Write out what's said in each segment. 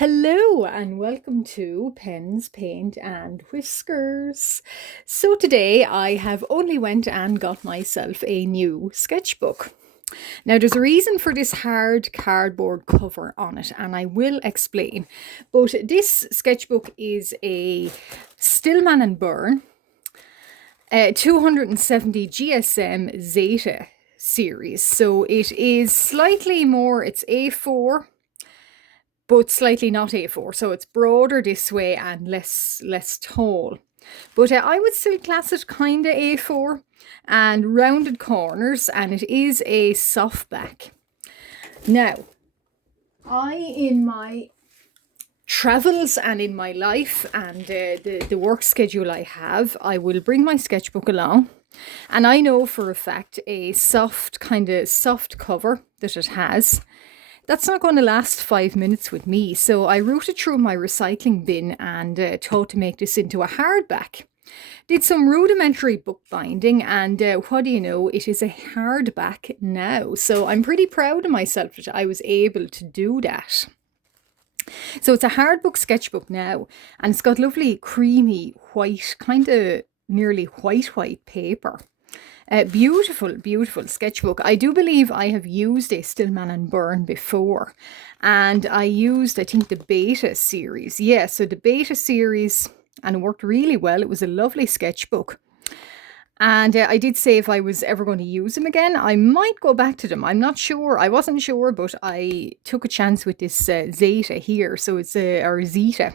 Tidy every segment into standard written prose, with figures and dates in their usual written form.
Hello and welcome to Pens, Paint and Whiskers. So today I have only went and got myself a new sketchbook. Now there's a reason for this hard cardboard cover on it and I will explain. But this sketchbook is a Stillman and Burn 270 GSM Zeta series. So it is slightly more, it's A4 but slightly not A4. So it's broader this way and less tall. But I would still class it kind of A4 and rounded corners, and it is a softback. Now, in my travels and in my life and the work schedule I have, I will bring my sketchbook along. And I know for a fact a soft cover that it has, that's not going to last 5 minutes with me. So I routed through my recycling bin and thought to make this into a hardback. Did some rudimentary bookbinding and what do you know, it is a hardback now. So I'm pretty proud of myself that I was able to do that. So it's a hardbook sketchbook now and it's got lovely creamy white, kind of nearly white paper. Beautiful sketchbook. I do believe I have used a Stillman and Burn before. And I used, I think, the Beta series. Yeah, so the Beta series, and it worked really well. It was a lovely sketchbook. And I did say if I was ever going to use them again, I might go back to them. I'm not sure. I wasn't sure, but I took a chance with this Zeta here. So it's or Zeta.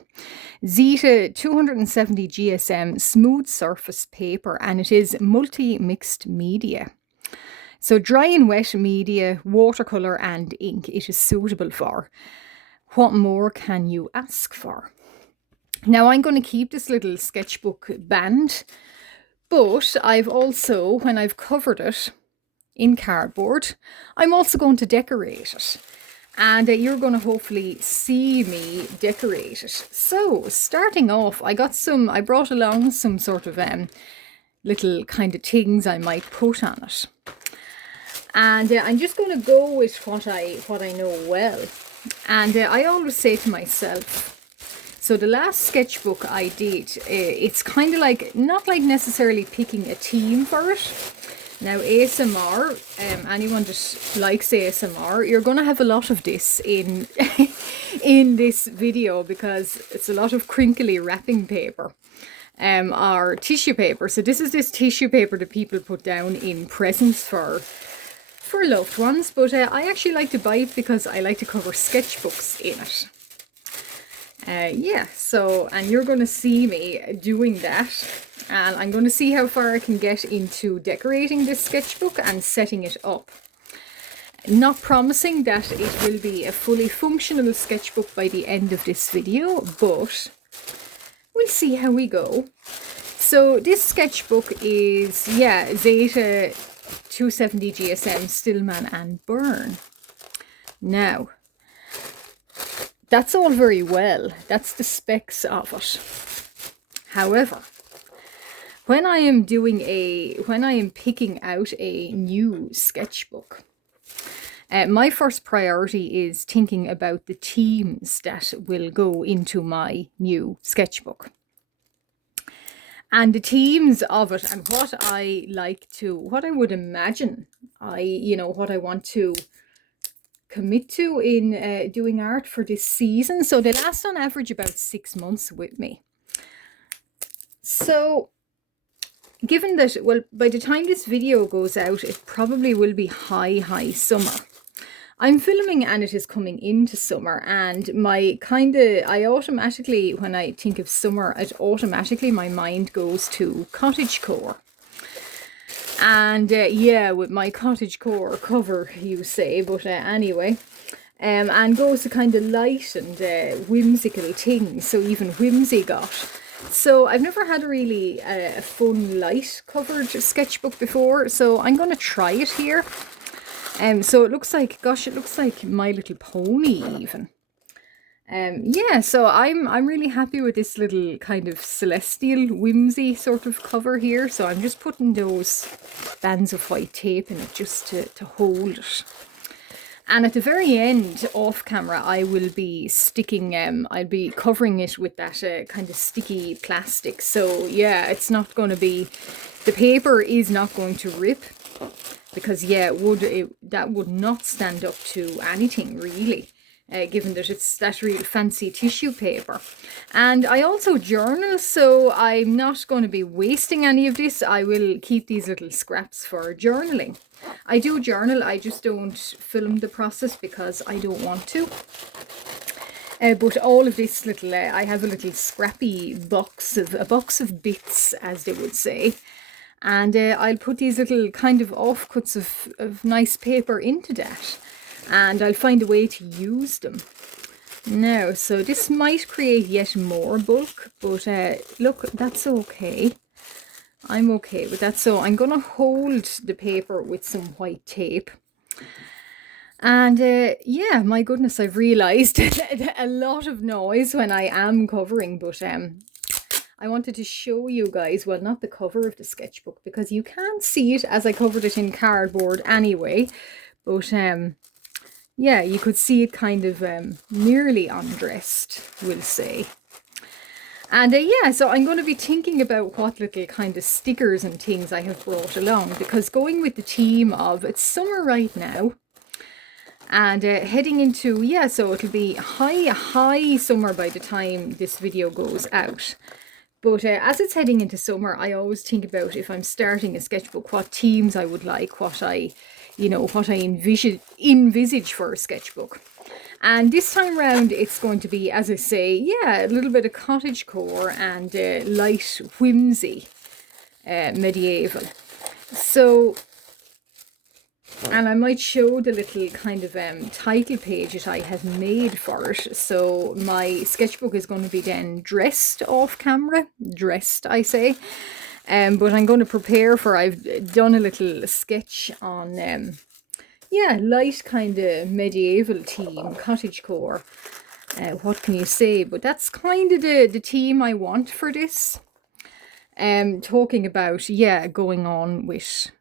Zeta 270 GSM smooth surface paper, and it is multi-mixed media. So dry and wet media, watercolor and ink, it is suitable for. What more can you ask for? Now I'm going to keep this little sketchbook band, but I've also, when I've covered it in cardboard, I'm also going to decorate it. And you're going to hopefully see me decorate it. So starting off, I brought along some sort of little kind of things I might put on it. And I'm just going to go with what I know well. And I always say to myself, so the last sketchbook I did, it's kind of like, not like necessarily picking a theme for it. Now ASMR, anyone that likes ASMR, you're going to have a lot of this in in this video because it's a lot of crinkly wrapping paper or tissue paper. So this is this tissue paper that people put down in presents for loved ones. But I actually like to buy it because I like to cover sketchbooks in it. Yeah, so, and you're going to see me doing that. And I'm going to see how far I can get into decorating this sketchbook and setting it up. Not promising that it will be a fully functional sketchbook by the end of this video, but we'll see how we go. So this sketchbook is, yeah, Zeta 270 GSM Stillman and Burn. Now, that's all very well. That's the specs of it. However, when I am picking out a new sketchbook, my first priority is thinking about the themes that will go into my new sketchbook. And the themes of it and what I would imagine what I want to commit to in doing art for this season. So they last on average about 6 months with me. So given that, well, by the time this video goes out, it probably will be high summer. I'm filming and it is coming into summer, and I automatically, when I think of summer, my mind goes to cottagecore. And yeah, with my cottagecore cover, you say, but anyway, and goes to kind of light and whimsical things. So even whimsy got. So I've never had really a fun light covered sketchbook before, so I'm going to try it here. So it looks like, gosh, it looks like My Little Pony even. Yeah, so I'm really happy with this little kind of celestial whimsy sort of cover here. So I'm just putting those bands of white tape in it just to hold it. And at the very end, off camera, I will be sticking, I'll be covering it with that kind of sticky plastic. So yeah, it's not going to be, the paper is not going to rip, because yeah, that would not stand up to anything really. Given that it's that real fancy tissue paper. And I also journal, so I'm not going to be wasting any of this. I will keep these little scraps for journaling. I do journal, I just don't film the process because I don't want to. But all of this little, I have a little scrappy box of bits, as they would say. And I'll put these little kind of offcuts of nice paper into that. And I'll find a way to use them. Now, so this might create yet more bulk, but look, that's okay. I'm okay with that. So I'm going to hold the paper with some white tape. And yeah, my goodness, I've realised a lot of noise when I am covering, but I wanted to show you guys, well, not the cover of the sketchbook, because you can't see it as I covered it in cardboard anyway, but yeah, you could see it kind of nearly undressed, we'll say. And yeah, so I'm going to be thinking about what little kind of stickers and things I have brought along, because going with the theme of it's summer right now, and heading into, yeah, so it'll be high summer by the time this video goes out. But as it's heading into summer, I always think about, if I'm starting a sketchbook, what themes I would like, what I envisage for a sketchbook. And this time round, it's going to be, as I say, yeah, a little bit of cottagecore and light whimsy, medieval. So, and I might show the little kind of title page that I have made for it. So my sketchbook is going to be then dressed off camera. Dressed, I say. But I'm going to prepare for, I've done a little sketch on, yeah, light kind of medieval theme, cottagecore. What can you say? But that's kind of the theme I want for this. Talking about, yeah, going on with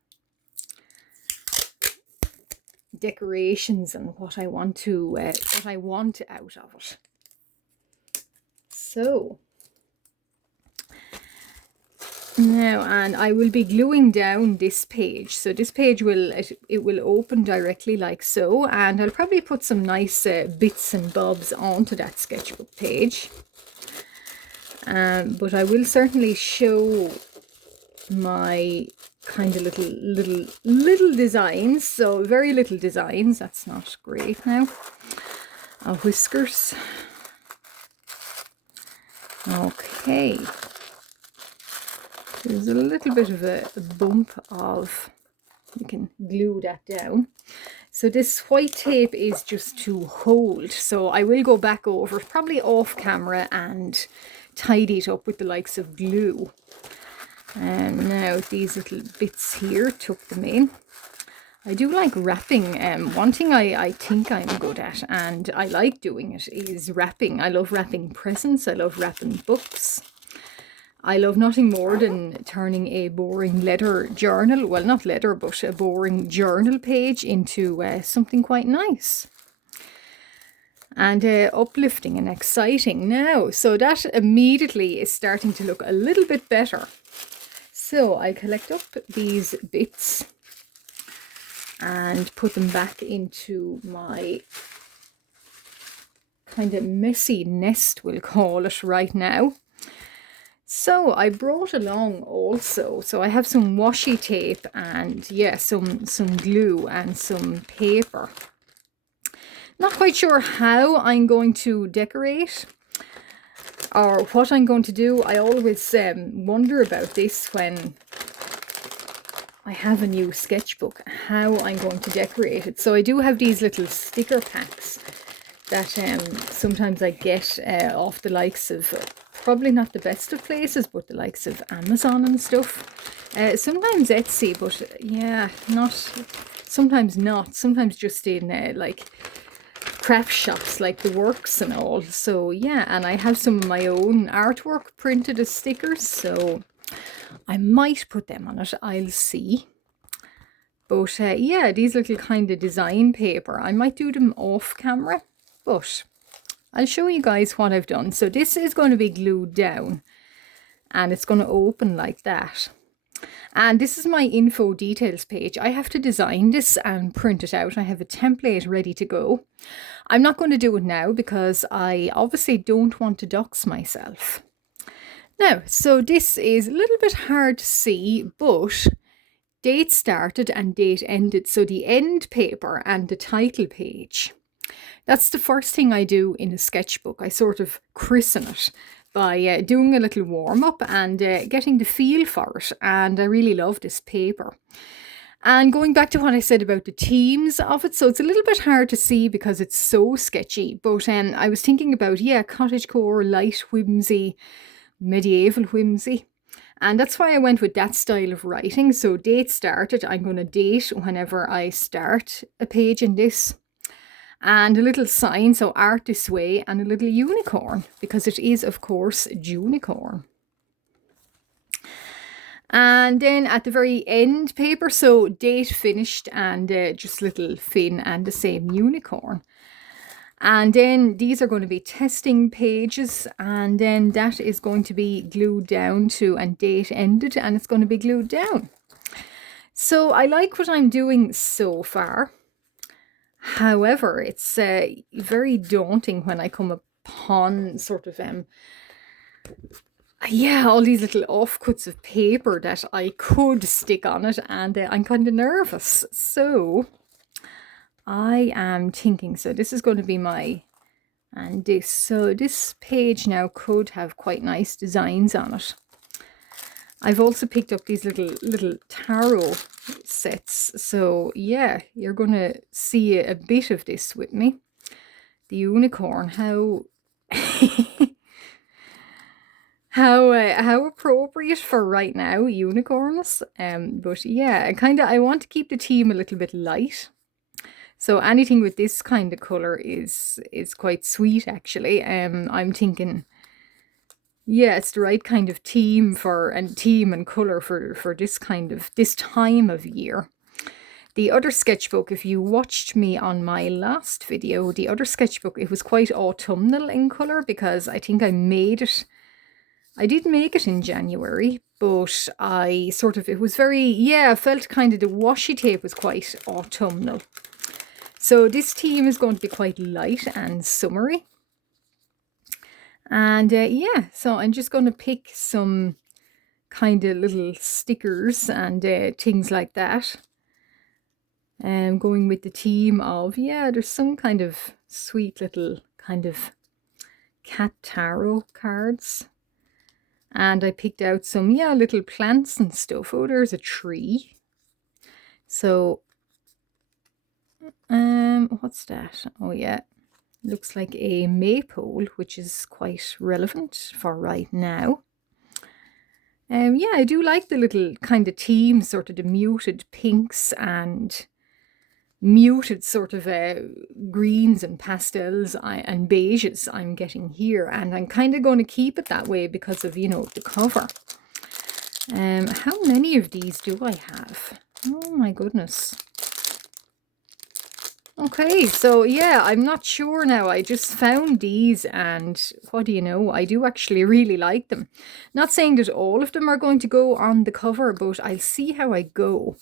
decorations and what I want out of it. So now, and I will be gluing down this page. So this page will open directly like so, and I'll probably put some nice bits and bobs onto that sketchbook page. But I will certainly show my kind of little designs. So very little designs. That's not great now. Whiskers. Okay. There's a little bit of a bump of, you can glue that down. So this white tape is just to hold. So I will go back over, probably off camera, and tidy it up with the likes of glue. And now these little bits here, tuck them in. I do like wrapping. One thing I think I'm good at, and I like doing it, is wrapping. I love wrapping presents. I love wrapping books. I love nothing more than turning a boring letter journal, well, not letter, but a boring journal page into something quite nice. And uplifting and exciting now. So that immediately is starting to look a little bit better. So I collect up these bits and put them back into my kind of messy nest, we'll call it right now. So I brought along also, so I have some washi tape and yeah, some glue and some paper. Not quite sure how I'm going to decorate or what I'm going to do. I always wonder about this when I have a new sketchbook, how I'm going to decorate it. So I do have these little sticker packs that sometimes I get off the likes of, probably not the best of places, but the likes of Amazon and stuff. Sometimes Etsy, but yeah, sometimes not. Sometimes just in like craft shops like The Works and all. So yeah, and I have some of my own artwork printed as stickers, so I might put them on it. I'll see. But yeah, these little kind of design paper, I might do them off camera, but I'll show you guys what I've done. So this is going to be glued down and it's going to open like that. And this is my info details page. I have to design this and print it out. I have a template ready to go. I'm not going to do it now because I obviously don't want to dox myself. Now, so this is a little bit hard to see, but date started and date ended. So the end paper and the title page. That's the first thing I do in a sketchbook. I sort of christen it by doing a little warm-up and getting the feel for it. And I really love this paper. And going back to what I said about the themes of it, so it's a little bit hard to see because it's so sketchy. But I was thinking about, yeah, cottagecore, light whimsy, medieval whimsy. And that's why I went with that style of writing. So date started, I'm going to date whenever I start a page in this. And a little sign, so art this way, and a little unicorn, because it is, of course, Junicorn. And then at the very end paper, so date finished, and just little fin and the same unicorn. And then these are going to be testing pages, and then that is going to be glued down to, and date ended, and it's going to be glued down. So I like what I'm doing so far. However, it's very daunting when I come upon sort of, yeah, all these little offcuts of paper that I could stick on it, and I'm kind of nervous. So I am thinking, so this is going to be my, and this, so this page now could have quite nice designs on it. I've also picked up these little tarot sets. So yeah, you're going to see a bit of this with me. The unicorn, how how appropriate for right now, unicorns. But yeah, I want to keep the theme a little bit light. So anything with this kind of color is quite sweet actually. I'm thinking, yeah, it's the right kind of theme and color for this time of year. The other sketchbook, if you watched me on my last video, the other sketchbook, it was quite autumnal in color because I think I made it. I did make it in January, but I sort of, it was very, yeah, I felt kind of the washi tape was quite autumnal. So this theme is going to be quite light and summery. And yeah, so I'm just going to pick some kind of little stickers and things like that. And going with the theme of, yeah, there's some kind of sweet little kind of cat tarot cards. And I picked out some, yeah, little plants and stuff. Oh, there's a tree. So, what's that? Oh, yeah. Looks like a maypole, which is quite relevant for right now. Yeah, I do like the little kind of theme, sort of the muted pinks and muted sort of greens and pastels and beiges I'm getting here. And I'm kind of going to keep it that way because of, you know, the cover. How many of these do I have? Oh my goodness. Okay, so yeah, I'm not sure now. I just found these and what do you know, I do actually really like them. Not saying that all of them are going to go on the cover, but I'll see how I go.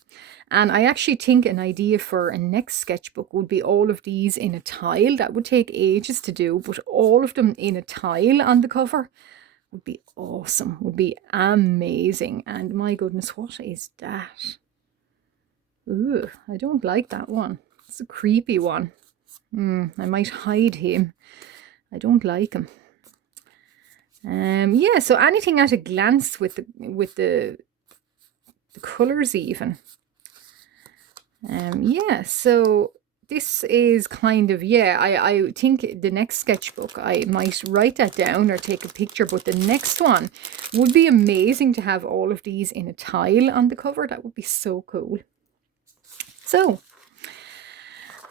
And I actually think an idea for a next sketchbook would be all of these in a tile. That would take ages to do, but all of them in a tile on the cover would be awesome, would be amazing. And my goodness, what is that? Ooh, I don't like that one. It's a creepy one. I might hide him. I don't like him. Yeah, so anything at a glance with the colors even. Yeah, so this is kind of, yeah, I think the next sketchbook, I might write that down or take a picture, but the next one would be amazing to have all of these in a tile on the cover. That would be so cool. So,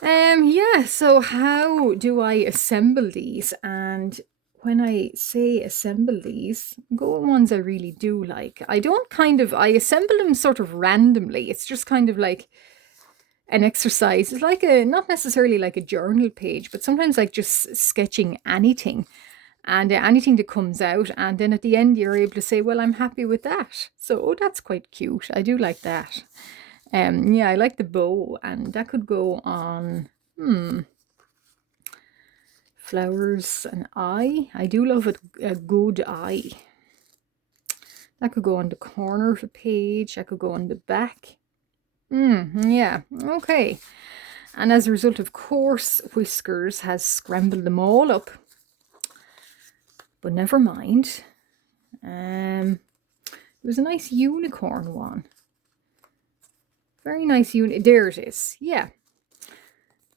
yeah, so how do I assemble these? And when I say assemble these, gold ones I really do like. I don't I assemble them sort of randomly. It's just kind of like, an exercise. It's like not necessarily like a journal page, but sometimes like just sketching anything and anything that comes out. And then at the end, you're able to say, well, I'm happy with that. So, oh, that's quite cute. I do like that. Yeah, I like the bow, and that could go on, flowers, an eye. I do love a good eye. That could go on the corner of the page. That could go on the back. Yeah, okay. And as a result, of course, Whiskers has scrambled them all up. But never mind. There was a nice unicorn one. Very nice there it is. Yeah.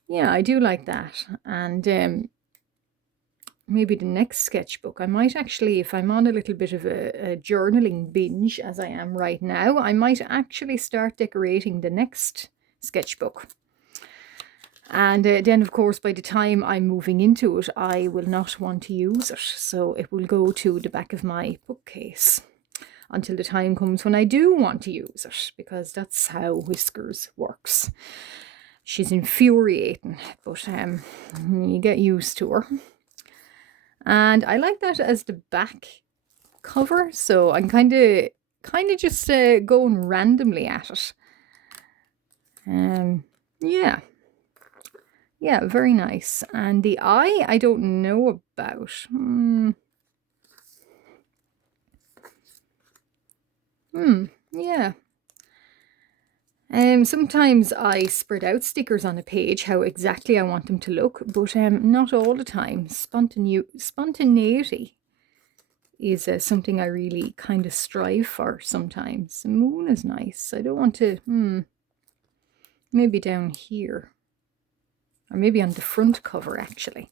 Yeah, I do like that. And maybe the next sketchbook, I might actually, if I'm on a little bit of a journaling binge, as I am right now, I might actually start decorating the next sketchbook. And then, of course, by the time I'm moving into it, I will not want to use it. So it will go to the back of my bookcase until the time comes when I do want to use it, because that's how Whiskers works. She's infuriating, but you get used to her. And I like that as the back cover, so I'm kind of just going randomly at it. Yeah. Yeah, very nice. And the eye, I don't know about. Yeah. Sometimes I spread out stickers on a page how exactly I want them to look, but not all the time. Spontaneity is something I really kind of strive for sometimes. The moon is nice. I don't want to, maybe down here. Or maybe on the front cover, actually.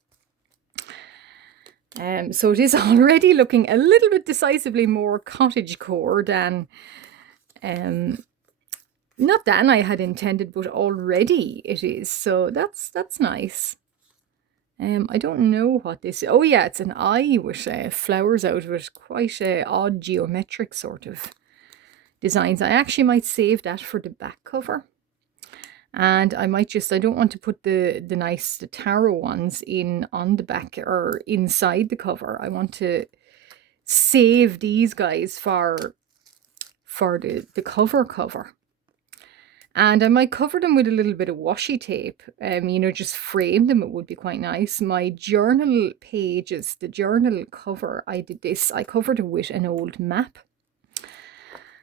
So it is already looking a little bit decisively more cottagecore than, not than I had intended, but already it is. So that's nice. I don't know what this is. Oh yeah, it's an eye with flowers out of it. Quite odd geometric sort of designs. I actually might save that for the back cover. And I might just, I don't want to put the tarot ones in on the back or inside the cover. I want to save these guys for the cover. And I might cover them with a little bit of washi tape, just frame them. It would be quite nice. My journal pages, the journal cover, I did this. I covered it with an old map.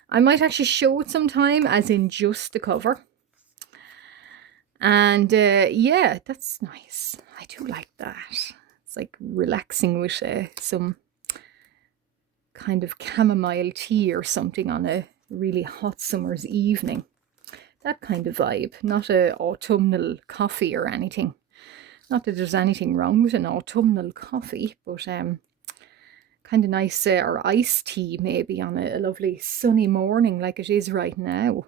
I might actually show it sometime, as in just the cover. And yeah, that's nice. I do like that. It's like relaxing with some kind of chamomile tea or something on a really hot summer's evening. That kind of vibe, not a autumnal coffee or anything. Not that there's anything wrong with an autumnal coffee, but kind of nice, or iced tea maybe on a lovely sunny morning like it is right now.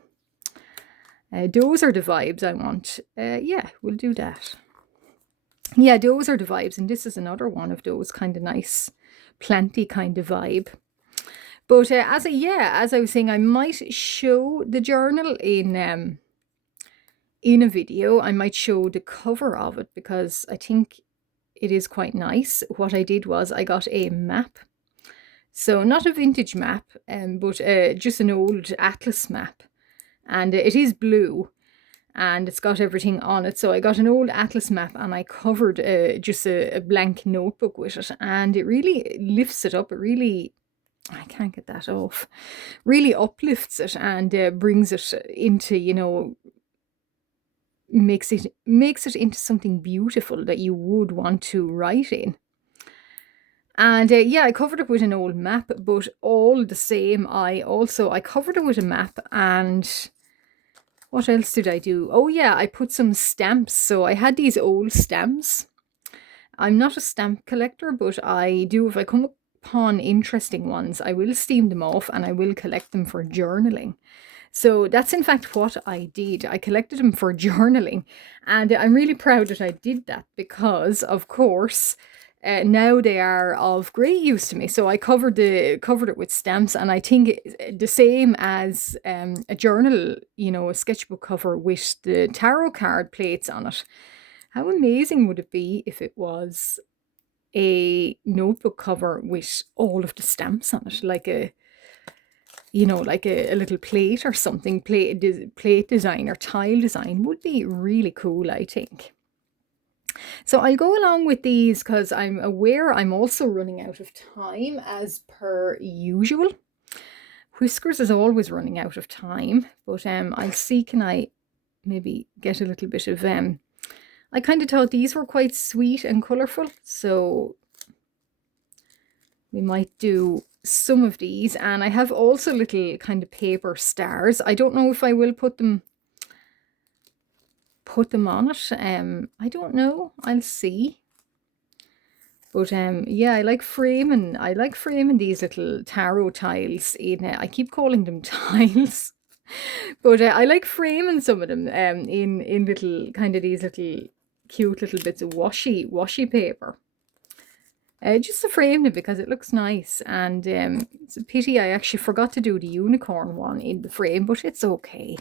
Those are the vibes I want. Yeah, we'll do that. Yeah, those are the vibes, and this is another one of those kind of nice, planty kind of vibe. But as I was saying, I might show the journal in a video. I might show the cover of it because I think it is quite nice. What I did was I got a map. So not a vintage map, but just an old atlas map. And it is blue and it's got everything on it. So I got an old atlas map and I covered just a blank notebook with it. And it really lifts it up. It really, I can't get that off, really uplifts it and brings it into, makes it into something beautiful that you would want to write in. And yeah, I covered it with an old map, but all the same, I covered it with a map. And what else did I do? Oh yeah, I put some stamps. So I had these old stamps. I'm not a stamp collector, but I do, if I come upon interesting ones, I will steam them off and I will collect them for journaling. So that's in fact what I did. I collected them for journaling, and I'm really proud that I did that because, of course, now they are of great use to me. So I covered it with stamps, and I think the same as a journal, a sketchbook cover with the tarot card plates on it. How amazing would it be if it was a notebook cover with all of the stamps on it, like a little plate or something, plate design or tile design would be really cool, I think. So I'll go along with these because I'm aware I'm also running out of time as per usual. Whiskers is always running out of time, but I'll see, can I maybe get a little bit of I kind of thought these were quite sweet and colourful, so we might do some of these. And I have also little kind of paper stars. I don't know if I will put them on it. I don't know. I'll see. But yeah, I like framing these little tarot tiles in I keep calling them tiles. But I like framing some of them in little kind of these little cute little bits of washi paper. Just to frame them because it looks nice, and it's a pity I actually forgot to do the unicorn one in the frame, but it's okay.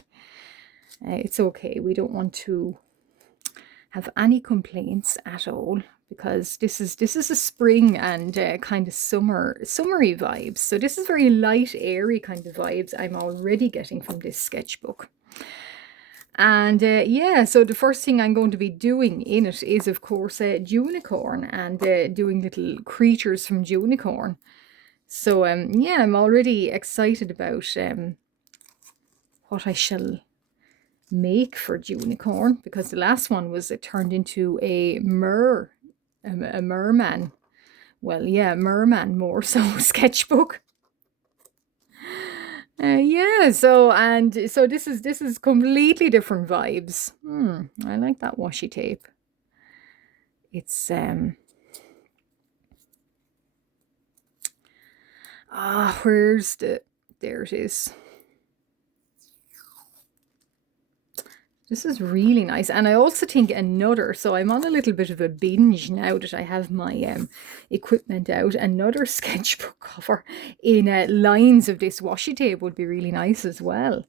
It's okay. We don't want to have any complaints at all, because this is a spring and kind of summery vibes. So this is very light, airy kind of vibes I'm already getting from this sketchbook. And yeah, so the first thing I'm going to be doing in it is, of course, Junicorn, and doing little creatures from Junicorn. So yeah, I'm already excited about what I shall make for Junicorn, because the last one was it turned into a merman. Well, yeah, merman more so sketchbook. Yeah, so this is completely different vibes. I like that washi tape. It's there it is. This is really nice. And I also think so I'm on a little bit of a binge now that I have my equipment out. Another sketchbook cover in lines of this washi tape would be really nice as well.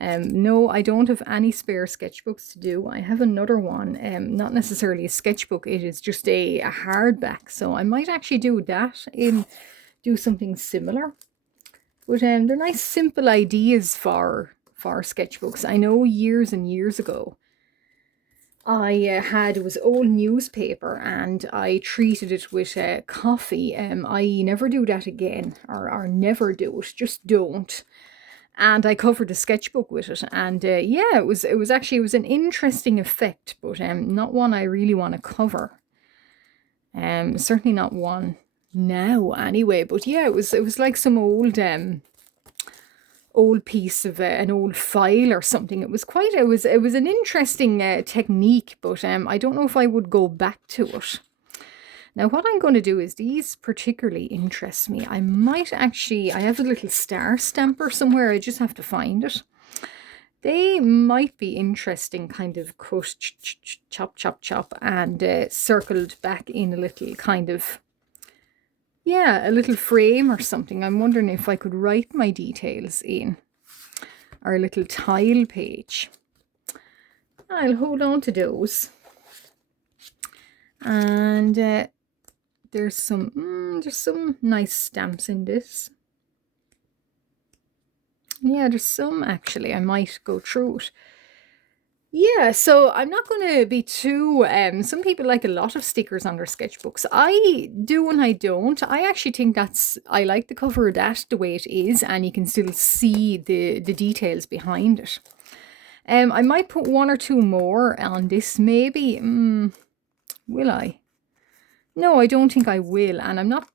No, I don't have any spare sketchbooks to do. I have another one, not necessarily a sketchbook, it is just a hardback. So I might actually do that, do something similar. But they're nice simple ideas for sketchbooks. I know years and years ago it was old newspaper, and I treated it with coffee. I never do that again, or never do it, just don't. And I covered a sketchbook with it, and yeah, it was an interesting effect, but not one I really want to cover. Certainly not one now anyway. But yeah, it was like some old piece of an old file or something. It was an interesting technique, but I don't know if I would go back to it. Now what I'm going to do is, these particularly interest me. I have a little star stamper somewhere, I just have to find it. They might be interesting, kind of cut, chop, chop, chop, and circled back in a little kind of, yeah, a little frame or something. I'm wondering if I could write my details in our little tile page. I'll hold on to those. And there's some nice stamps in this. Yeah, there's some actually. I might go through it. Yeah, so I'm not going to be too, some people like a lot of stickers on their sketchbooks. I do and I don't. I actually think I like the cover of that the way it is, and you can still see the details behind it. I might put one or two more on this maybe. Will I? No, I don't think I will, and I'm not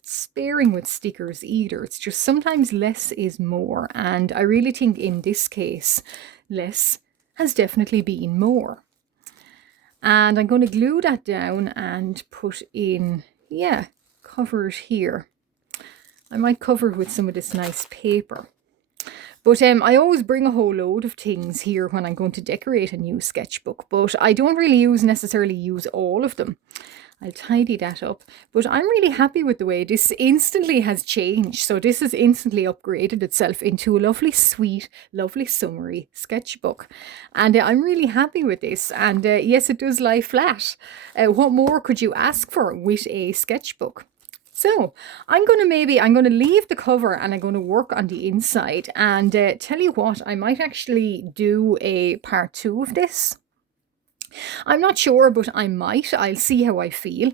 sparing with stickers either. It's just sometimes less is more, and I really think in this case, less has definitely been more. And I'm going to glue that down and put in, yeah, cover it here. I might cover it with some of this nice paper. But I always bring a whole load of things here when I'm going to decorate a new sketchbook, but I don't really necessarily use all of them. I'll tidy that up. But I'm really happy with the way this instantly has changed. So this has instantly upgraded itself into a lovely, sweet, lovely summery sketchbook. And I'm really happy with this. And yes, it does lie flat. What more could you ask for with a sketchbook? So I'm going to leave the cover and I'm going to work on the inside. And tell you what, I might actually do a part 2 of this. I'm not sure, but I might. I'll see how I feel.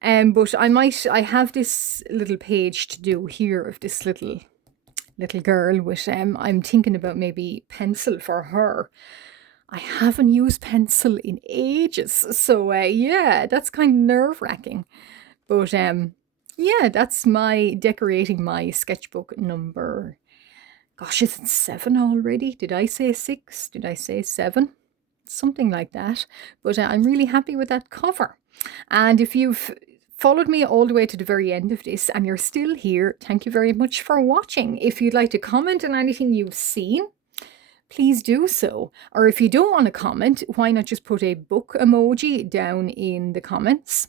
But I have this little page to do here of this little girl with, I'm thinking about maybe pencil for her. I haven't used pencil in ages. So yeah, that's kind of nerve-wracking. But yeah, that's my decorating my sketchbook number. Gosh, is it 7 already? Did I say 6? Did I say 7? Something like that. But I'm really happy with that cover. And if you've followed me all the way to the very end of this and you're still here, thank you very much for watching. If you'd like to comment on anything you've seen, please do so. Or if you don't want to comment, why not just put a book emoji down in the comments?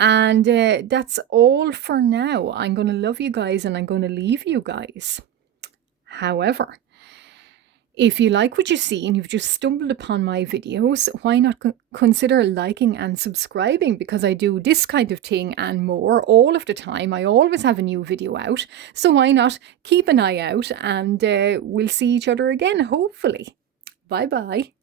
And that's all for now. I'm going to love you guys and I'm going to leave you guys. However, if you like what you see and you've just stumbled upon my videos, why not consider liking and subscribing, because I do this kind of thing and more all of the time. I always have a new video out. So why not keep an eye out, and we'll see each other again, hopefully. Bye-bye.